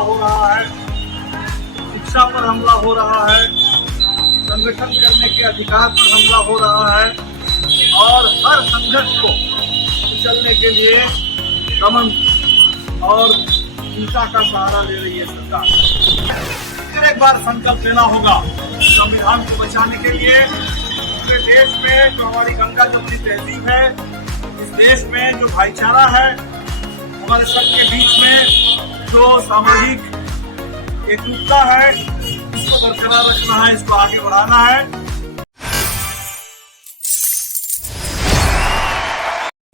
हो रहा है, शिक्षा पर हमला हो रहा है, संगठन करने के अधिकार पर हमला हो रहा है और हर संघर्ष को कुचलने के लिए दमन और हिंसा का सहारा ले रही है सरकार। फिर एक बार संकल्प लेना होगा संविधान को बचाने के लिए। पूरे देश में जो हमारी गंगा जमुनी तहजीब है, इस देश में जो भाईचारा है, हमारे सबके बीच में जो सामाजिक एकजुटता है, इसको बरकरार रखना है, इसको आगे बढ़ाना है।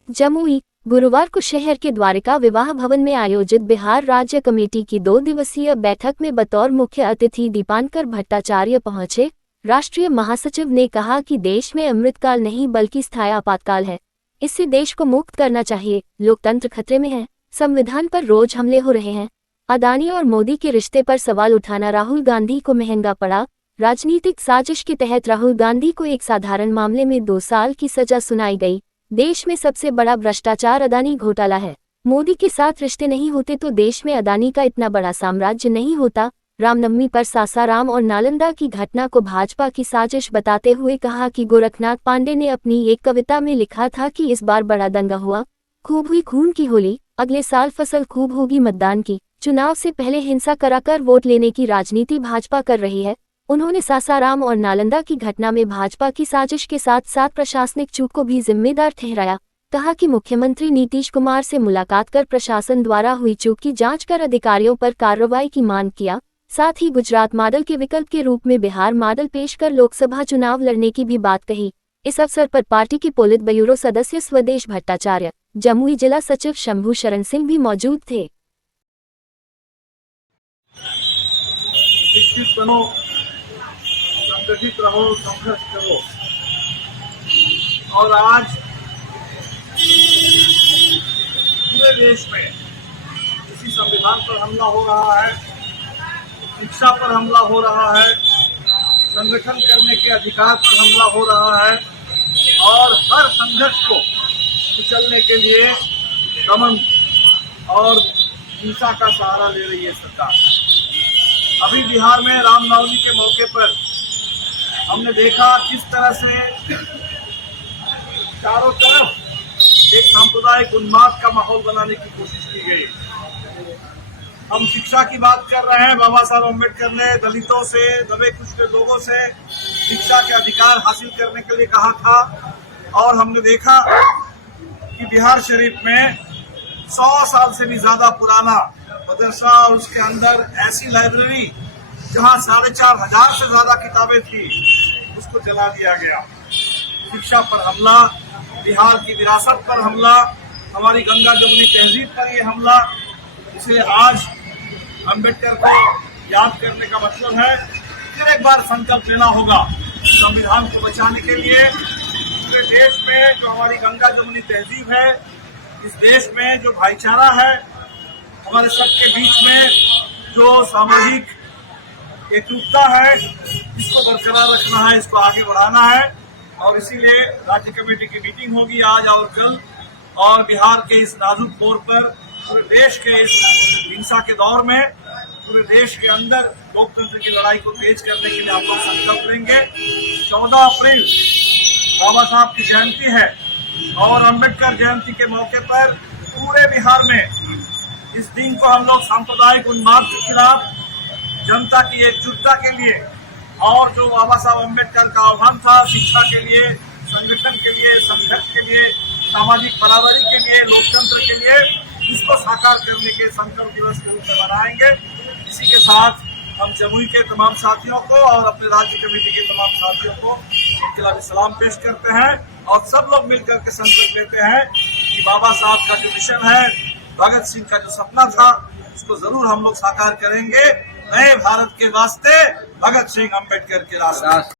जमुई गुरुवार को शहर के द्वारिका विवाह भवन में आयोजित बिहार राज्य कमेटी की 2 दिवसीय बैठक में बतौर मुख्य अतिथि दीपांकर भट्टाचार्य पहुंचे। राष्ट्रीय महासचिव ने कहा कि देश में अमृतकाल नहीं बल्कि स्थायी आपातकाल है, इससे देश को मुक्त करना चाहिए। लोकतंत्र खतरे में है, संविधान पर रोज हमले हो रहे हैं। अदानी और मोदी के रिश्ते पर सवाल उठाना राहुल गांधी को महंगा पड़ा। राजनीतिक साजिश के तहत राहुल गांधी को एक साधारण मामले में 2 साल की सजा सुनाई गई। देश में सबसे बड़ा भ्रष्टाचार अदानी घोटाला है। मोदी के साथ रिश्ते नहीं होते तो देश में अदानी का इतना बड़ा साम्राज्य नहीं होता। रामनवमी पर सासाराम और नालंदा की घटना को भाजपा की साजिश बताते हुए कहा कि गोरखनाथ पांडे ने अपनी एक कविता में लिखा था कि इस बार बड़ा दंगा हुआ, खूब हुई खून की होली, अगले साल फसल खूब होगी मतदान की। चुनाव से पहले हिंसा कराकर वोट लेने की राजनीति भाजपा कर रही है। उन्होंने सासाराम और नालंदा की घटना में भाजपा की साजिश के साथ साथ प्रशासनिक चूक को भी जिम्मेदार ठहराया। कहा कि मुख्यमंत्री नीतीश कुमार से मुलाकात कर प्रशासन द्वारा हुई चूक की जांच कर अधिकारियों पर कार्रवाई की मांग किया। साथ ही गुजरात मॉडल के विकल्प के रूप में बिहार मॉडल पेश कर लोकसभा चुनाव लड़ने की भी बात कही। इस अवसर पर पार्टी की पोलित ब्यूरो सदस्य स्वदेश भट्टाचार्य, जमुई जिला सचिव शंभू शरण सिंह भी मौजूद थे। संगठित रहो, संघर्ष करो। और आज पूरे देश में इसी संविधान पर हमला हो रहा है, शिक्षा पर हमला हो रहा है, संगठन करने के अधिकार पर हमला हो रहा है और हर संघर्ष को कुचलने के लिए दमन और हिंसा का सहारा ले रही है सरकार। अभी बिहार में रामनवमी के मौके पर हमने देखा किस तरह से चारों तरफ एक सांप्रदायिक उन्माद का माहौल बनाने की कोशिश की गई। हम शिक्षा की बात कर रहे हैं, बाबा साहब अम्बेडकर ने दलितों से, दबे कुचले लोगों से शिक्षा के अधिकार हासिल करने के लिए कहा था। और हमने देखा कि बिहार शरीफ में 100 साल से भी ज्यादा पुराना मदरसा और उसके अंदर ऐसी लाइब्रेरी जहां 4500 से ज्यादा किताबें थी, उसको जला दिया गया। शिक्षा पर हमला, बिहार की विरासत पर हमला, हमारी गंगा जमुनी तहजीब पर ये हमला। इसलिए आज अम्बेडकर को याद करने का मतलब है फिर एक बार संकल्प लेना होगा संविधान को बचाने के लिए। पूरे देश में जो हमारी गंगा जमुनी तहजीब है, इस देश में जो भाईचारा है, हमारे सबके बीच में जो सामाजिक एकजुटता है, इसको बरकरार रखना है, इसको आगे बढ़ाना है। और इसीलिए राज्य कमेटी की मीटिंग होगी आज और कल। और बिहार के इस नाजुक मोड़ पर पूरे देश के इस हिंसा के दौर में पूरे देश के अंदर लोकतंत्र की लड़ाई को तेज करने के लिए हम लोग संकल्प लेंगे। 14 अप्रैल बाबा साहब की जयंती है और अम्बेडकर जयंती के मौके पर पूरे बिहार में इस दिन को हम लोग सांप्रदायिक उन्माद के खिलाफ, जनता की एकजुटता के लिए और जो बाबा साहब अम्बेडकर का आह्वान था शिक्षा के लिए, संगठन के लिए, संघर्ष के लिए, सामाजिक बराबरी के लिए, लोकतंत्र के लिए, इसको साकार करने के संकल्प दिवस के रूप में मनाएंगे। इसी के साथ हम जमुई के तमाम साथियों को और अपने राज्य कमेटी के तमाम साथियों को इनकलाबी सलाम पेश करते हैं और सब लोग मिलकर के संकल्प लेते हैं कि बाबा साहब का जो मिशन है, भगत सिंह का जो सपना था, उसको जरूर हम लोग साकार करेंगे। नए भारत के वास्ते, भगत सिंह अम्बेडकर के रास्ते।